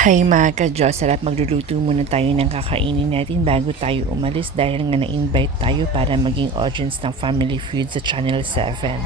Hi mga ka-Diyos, at magluluto muna tayo ng kakainin natin bago tayo umalis dahil nga na-invite tayo para maging audience ng Family Feud sa Channel 7.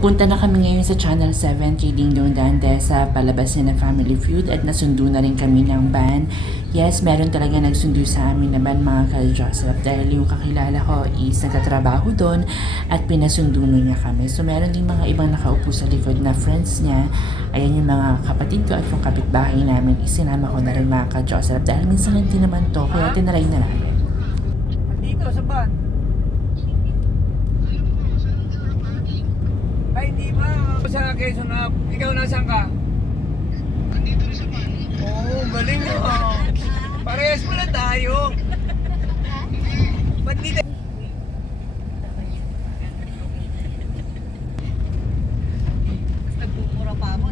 Pupunta na kami ngayon sa Channel 7 kay Ding Dong Dantes sa palabas na Family Feud at nasundo na rin kami ng van. Yes, meron talaga nagsundo sa amin na van mga ka-Joseph dahil yung kakilala ko is nagkatrabaho doon at pinasundo niya kami. So meron din mga ibang nakaupo sa likod na friends niya. Ayan yung mga kapatid ko at yung kapitbahay namin. Isinama ko na rin mga ka-Joseph dahil minsan hindi naman to kaya tinaray na namin. Dito sa van. Ay, hindi ba? Sa Quezon na, ikaw nasaan ka? Andito rin sa van. Oo, galing mo. Parehas mo lang tayo. Ba't dito? Nagpupura pa mo.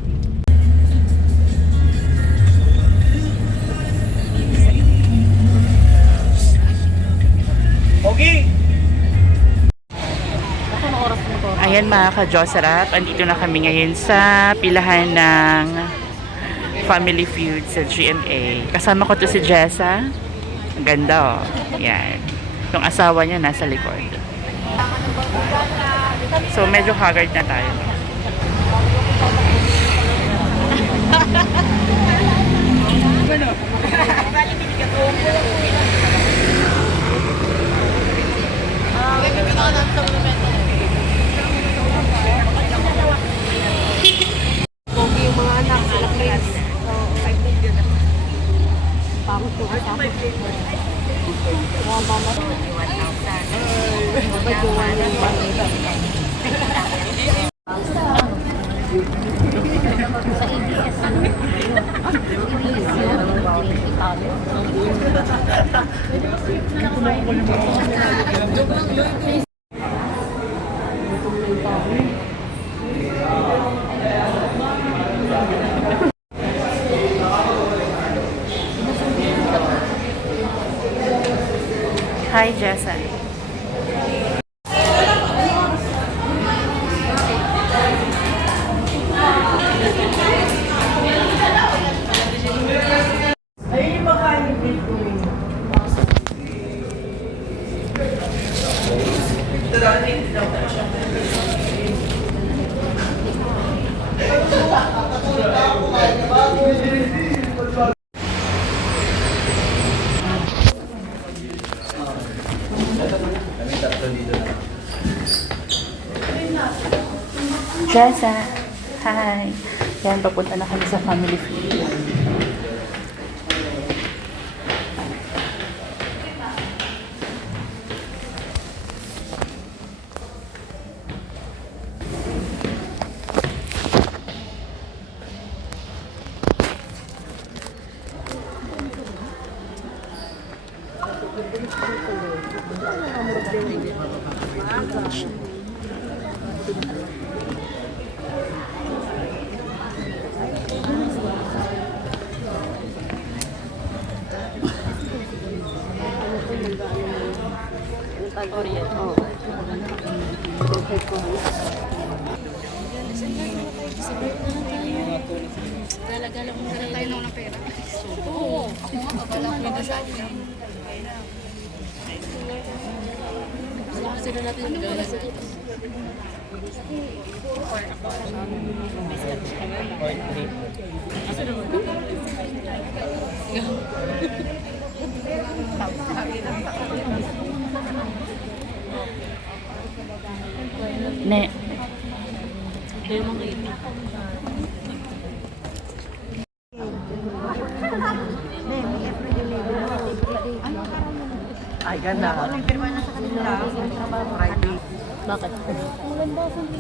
Okay. Ayan mga ka-Josarap, andito na kami ngayon sa pilahan ng Family Feud sa GMA. Kasama ko to si Jessa. Ang ganda oh. Ayan. Yung asawa niya nasa likod. So medyo haggard na tayo. Hi, Jessa. Jessa, hi. Yan, papunta na kami sa Family Feud. Galagala kung dala tayo ng pera. Oo. Ako nga, babala ko dito sa akin. Kasi na natin yung gala sa dito. Ne. Ay, ganda. Bakit?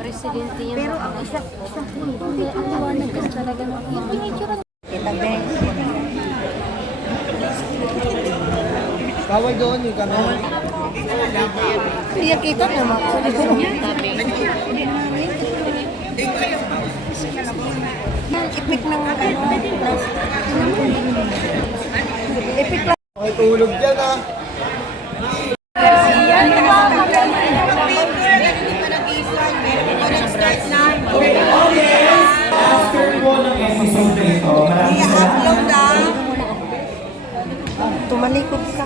Presidente yan. Pero ang isa hindi, ang liwanag kasi talaga. Yung pinicture. Kita Ben. Bawal doon yung camera. Hindi kita naman. Sa likod niya. Ipik ng ipik lang. Okay, tulog dyan ha. After po ng episode na ito, maraming salamat. Tumalikod ka.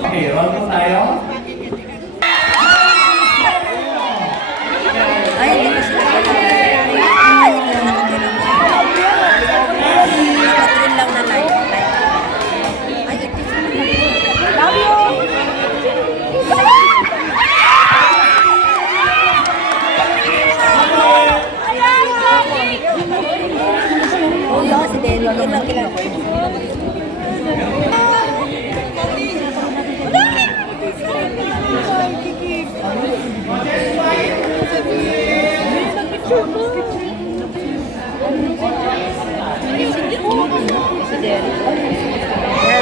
Okay, roll po tayo. Ay, hindi ko sila. Ay, hindi ko nakatulog. Nakatulog lang na live. Ay, ito. Love you! Oh, yun si Derek. Yun lang kilala.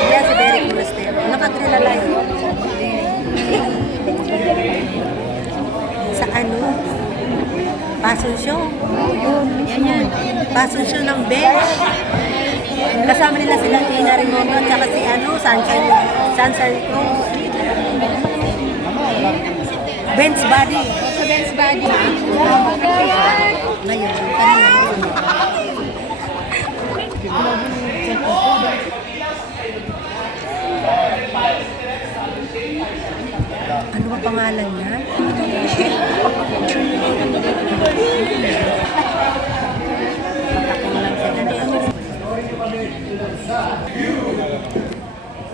Yan si Derek Monastero. Nakakilala yun. Sa ano? Passion show. Yan. Passion show ng Bench. Kasama nila sila Ina Rimondo at saka si ano, Sunshine Cruz. Bench Body. Sa Bench Body. Ngayon, kanina. Ano ba pangalan niya?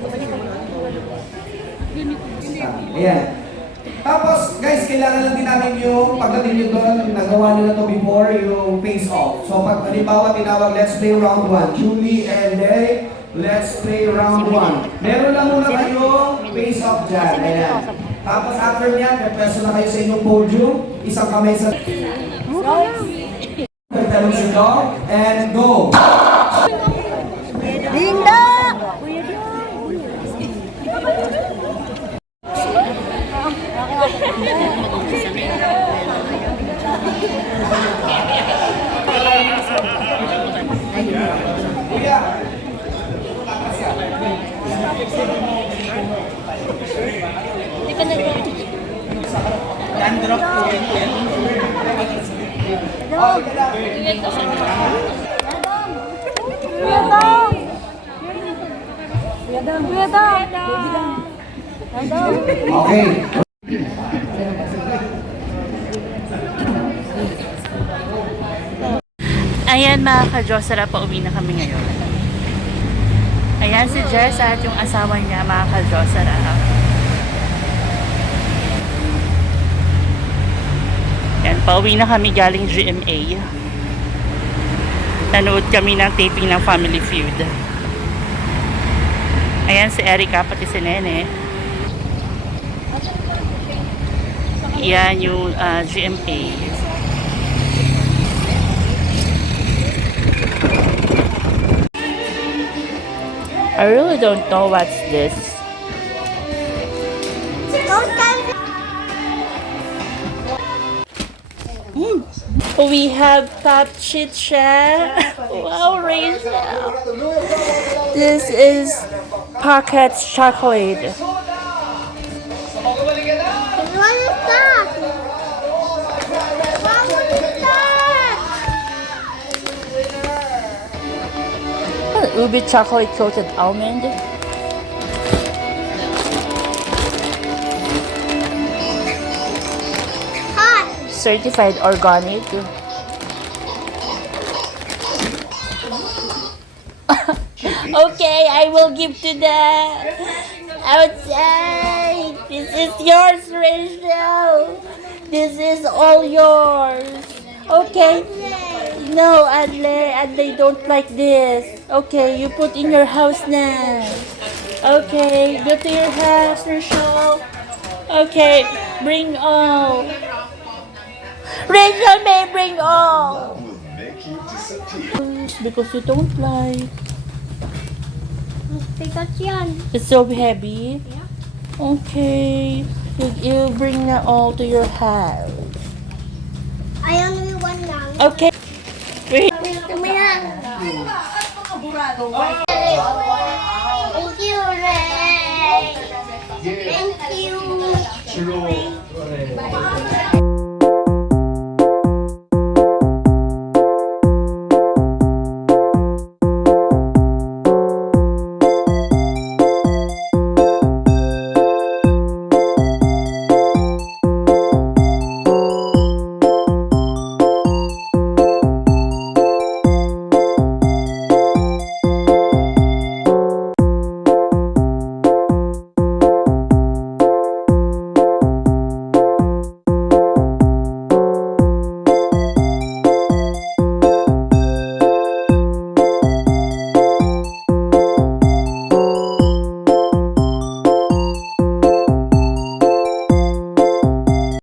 Patakong lang sila. Ayan. Tapos, guys, kailangan lang din namin yung pagdating nyo doon, nagawa nyo na to before, yung face off. So, pag halimbawa tinawag, let's play round 1. Julie and Derek, let's play round 1. Meron lang muna kayong face off dyan. Ayan. Tapos, after niyan, pagpeso na kayo sa inyong podium, isang kamay sa... Pagtalong si Dog, and go! Linda! Kuya! Okay. Ayan mga ka-Josera, pauwi na kami ngayon. Ayan si Jess at yung asawa niya mga ka-Josera. Ayan, pauwi na kami galing GMA. Nanood kami ng taping ng Family Feud. Ayan si Erica, pati si Nene. Ayan yung GMA. I really don't know what's this. We have Pop Chit Chat. Wow, Rachel. This is Pocket Chocolate. What is that? What is that? Ubi chocolate coated almond. Hot. Certified organic. Okay, I will give to the outside. This is yours, Rachel. This is all yours. Okay. No, Adley don't like this. Okay, you put in your house now. Okay, go to your house, Rachel. Okay, bring all. Rachel may bring all. Because you don't like. Bigat yan. It's so heavy. Yeah. Okay, you bring na all to your house. I only want lang. Okay. Wait. Gusto mo yan. Thank you, Ray. Thank you.